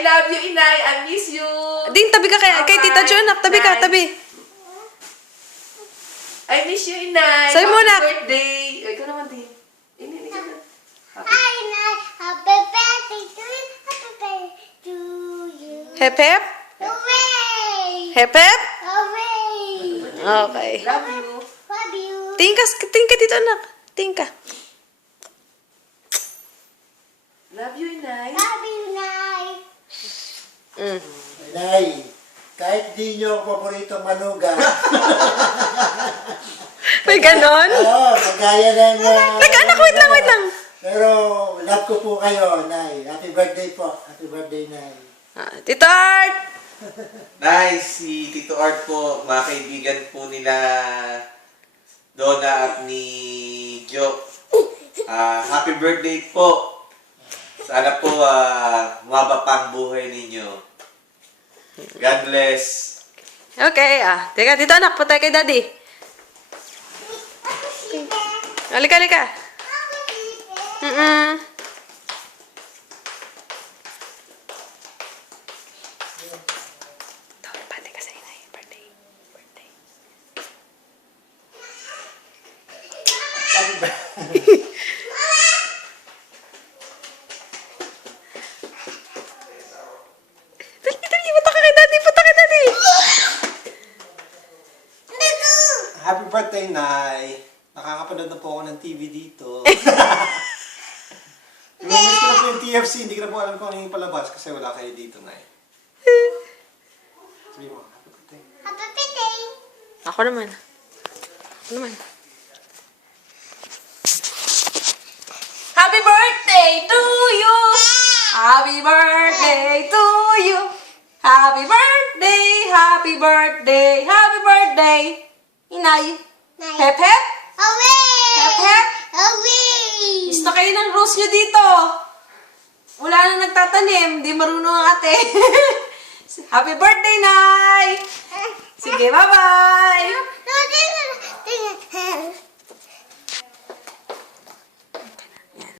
I love you, Inay. I miss you. Din, tabi ka kay Tita Jo, anak. Tabi ka, Nay. tabi. I miss you, Inay. Sabi mo, anak. Happy birthday. Ikaw naman, Din. Inay, ikaw na. Hi, Nai. Happy birthday to you. Happy birthday to you. Hep, hep. Hooray! Hep, hep. Hooray! Okay. Love you. Love you. Tingin ka dito, anak. Tingin ka. Love you, Inay. Love you, Nai. Mm. Nay, kahit di nyo ako paboritong manuga. May ganon? Oo, kagaya ng... Anak, wait lang. Pero love ko po kayo, Nay. Happy birthday po. Happy birthday, Nay. Tito Art! Nice, si Tito Art po, mga kaibigan po nila Donna at ni Jo. Happy birthday po. Sana po mababa pa ang buhay ninyo. God bless. Okay, teka, dito anak, patay kay daddy. Halika. Pati ka sa inay. Birthday. Dali, punta ka kay daddy. Happy birthday, Nay! Nakakapanood na po ako ng TV dito. Namiss ko na po yung TFC, hindi ko na po alam kung ano yung palabas kasi wala kayo dito, Nay. Sabi mo, happy birthday. Happy birthday. Ako naman. Happy birthday to you. Happy birthday to you. Happy birthday. Inay. Nai. Hep, hep. Hooray! Hep, hep. Hooray! Gusto kayo ng rose nyo dito. Wala na nagtatanim. Di marunong ang ate. Happy birthday, Nay. Sige, bye-bye.